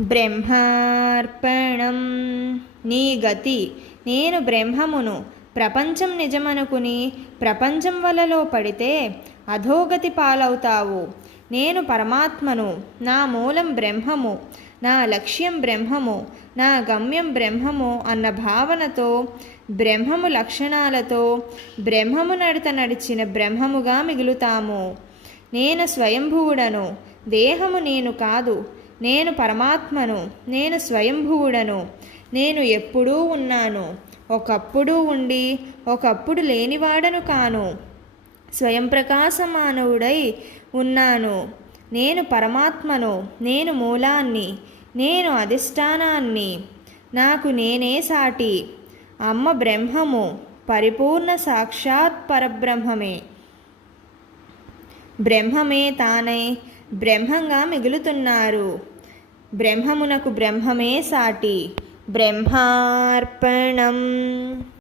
బ్రహ్మార్పణం. నీ గతి. నేను బ్రహ్మమును. ప్రపంచం నిజమనుకుని ప్రపంచం వలలో పడితే అధోగతి పాలవుతావు. నేను పరమాత్మను. నా మూలం బ్రహ్మము, నా లక్ష్యం బ్రహ్మము, నా గమ్యం బ్రహ్మము అన్న భావనతో, బ్రహ్మము లక్షణాలతో బ్రహ్మము నడత నడిచిన బ్రహ్మముగా మిగులుతాము. నేను స్వయంభువుడను. దేహము నేను కాదు. నేను పరమాత్మను. నేను స్వయంభువుడను. నేను ఎప్పుడూ ఉన్నాను. ఒకప్పుడు ఉండి ఒకప్పుడు లేనివాడను కాను. స్వయం ప్రకాశమానవుడై ఉన్నాను. నేను పరమాత్మను. నేను మూలాన్ని. నేను అధిష్టానాన్ని. నాకు నేనే సాటి. అమ్మ బ్రహ్మము. పరిపూర్ణ సాక్షాత్ పరబ్రహ్మమే. బ్రహ్మమే తానై బ్రహ్మంగా మిగులుతున్నారు. బ్రహ్మమునకు బ్రహ్మమే సాటి. బ్రహ్మార్పణం.